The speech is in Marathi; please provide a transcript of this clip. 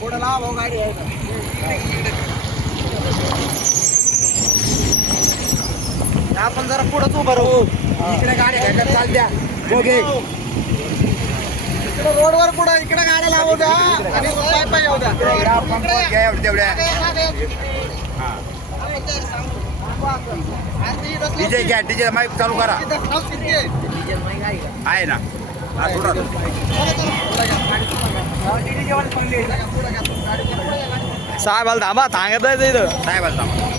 पुढे लावा भाऊ गाडी आहे आपण जरा पुढंच उभं राहू इकडे गाडी घ्यायला चाल द्या ओके इकडे रोडवर पुढं इकडे गाड्या लावू द्या आणि पाय पाय येऊ द्या तेवढ्या डीजे घ्या डीजे माईक चालू करा आहे ना साहेबाला थांबा सांगत इथं साहेबाला थांबा